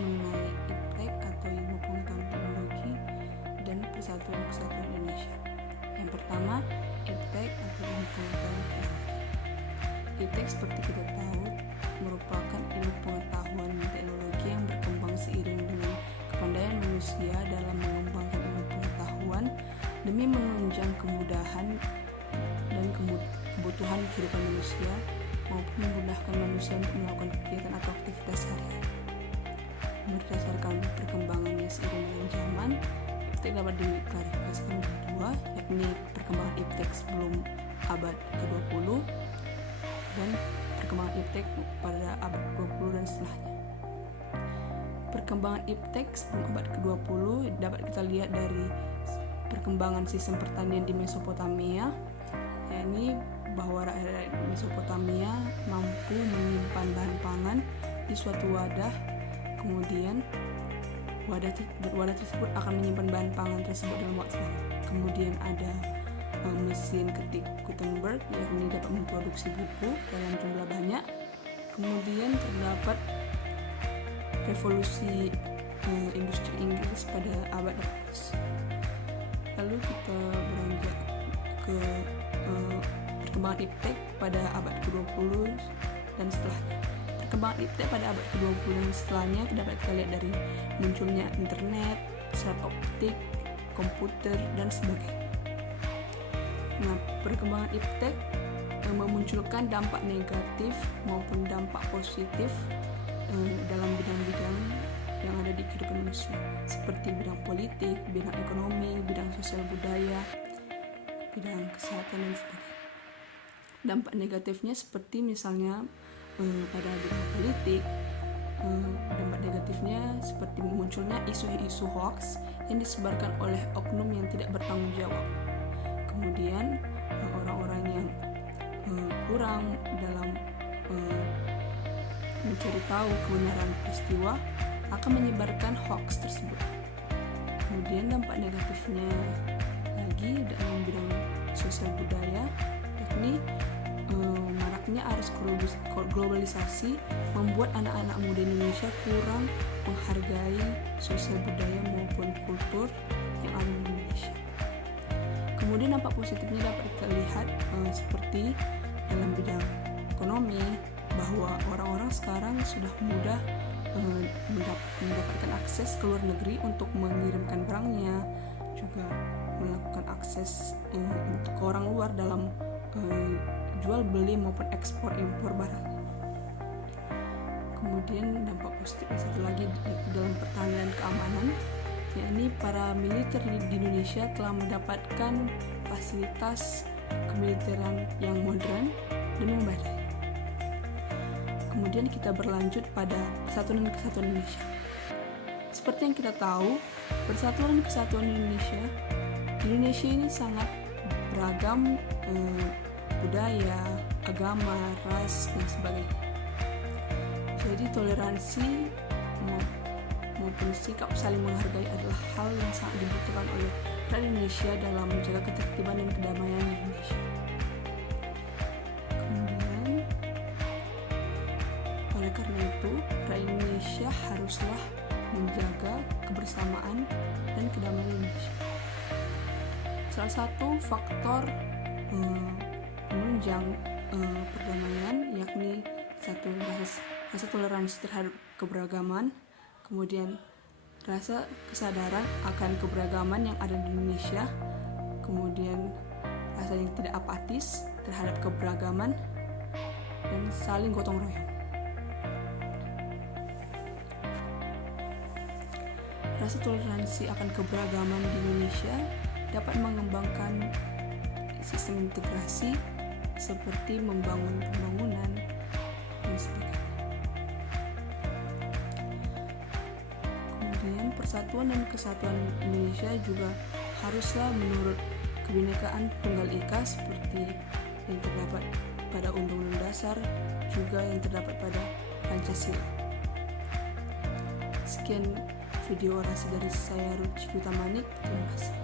mengenai IPTEK atau Ilmu Pengetahuan Teknologi dan Persatuan Kesatuan Indonesia. Yang pertama, IPTEK atau Ilmu Pengetahuan Teknologi. IPTEK seperti kita tahu merupakan ilmu pengetahuan dan teknologi yang berkembang seiring dengan kepandaian manusia dalam mengembangkan ilmu pengetahuan demi menunjang kemudahan dan kebutuhan kehidupan manusia maupun memudahkan manusia untuk melakukan kegiatan atau aktivitas sehari-hari. Berdasarkan perkembangannya seiring dengan zaman, IPTEK dapat diklarifikasikan menjadi dua, yakni perkembangan IPTEK sebelum abad ke-20 dan perkembangan IPTEK pada abad ke-20 dan setelahnya. Perkembangan IPTEK sebelum abad ke-20 dapat kita lihat dari perkembangan sistem pertanian di Mesopotamia, yakni bahwa rakyat Mesopotamia mampu menyimpan bahan pangan di suatu wadah, kemudian wadah tersebut akan menyimpan bahan pangan tersebut dalam waktu lama. Kemudian ada mesin ketik Gutenberg, yakni dapat memproduksi buku dalam jumlah banyak. Kemudian terdapat revolusi industri Inggris pada abad 18. Lalu kita beranjak ke perkembangan IPTEK pada abad ke-20 dan setelahnya. Perkembangan IPTEK pada abad ke-20 dan setelahnya dapat kita lihat dari munculnya internet, serat optik, komputer, dan sebagainya. Nah, perkembangan IPTEK yang memunculkan dampak negatif maupun dampak positif dalam bidang-bidang yang ada di kehidupan manusia, seperti bidang politik, bidang ekonomi, bidang sosial budaya, bidang kesehatan, dan sebagainya. Dampak negatifnya seperti misalnya pada bidang politik, dampak negatifnya seperti munculnya isu-isu hoax yang disebarkan oleh oknum yang tidak bertanggung jawab. Kemudian orang-orang yang kurang dalam mencari tahu kebenaran peristiwa akan menyebarkan hoax tersebut. Kemudian dampak negatifnya lagi dalam bidang sosial budaya, yakni maraknya arus globalisasi membuat anak-anak muda Indonesia kurang menghargai sosial budaya maupun kultur yang ada di Indonesia. Kemudian dampak positifnya dapat kita lihat seperti dalam bidang ekonomi, bahwa orang-orang sekarang sudah mudah mendapatkan akses ke luar negeri untuk mengirimkan barangnya, juga melakukan akses untuk ke orang luar dalam jual beli maupun ekspor impor barangnya. Kemudian dampak positifnya satu lagi dalam pertahanan dan keamanan, yakni para militer di Indonesia telah mendapatkan fasilitas kemiliteran yang modern dan memadai. Kemudian kita berlanjut pada Persatuan dan Kesatuan Indonesia. Seperti yang kita tahu, Persatuan dan Kesatuan Indonesia ini sangat beragam budaya, agama, ras, dan sebagainya. Jadi toleransi maupun sikap saling menghargai adalah hal yang sangat dibutuhkan oleh rakyat Indonesia dalam menjaga ketertiban dan kedamaian di Indonesia. Kemudian, oleh karena itu, rakyat Indonesia haruslah menjaga kebersamaan dan kedamaian Indonesia. Salah satu faktor penunjang perdamaian yakni rasa toleransi terhadap keberagaman, kemudian rasa kesadaran akan keberagaman yang ada di Indonesia, kemudian rasa yang tidak apatis terhadap keberagaman, dan saling gotong royong. Rasa toleransi akan keberagaman di Indonesia dapat mengembangkan sistem integrasi seperti membangun pembangunan dan sebagainya. Kemudian Persatuan dan Kesatuan Indonesia juga haruslah menurut Kebinekaan Tunggal Ika seperti yang terdapat pada Undang-Undang Dasar, juga yang terdapat pada Pancasila. Sekian video orasi dari saya, Ruci Utamanik. Terima kasih.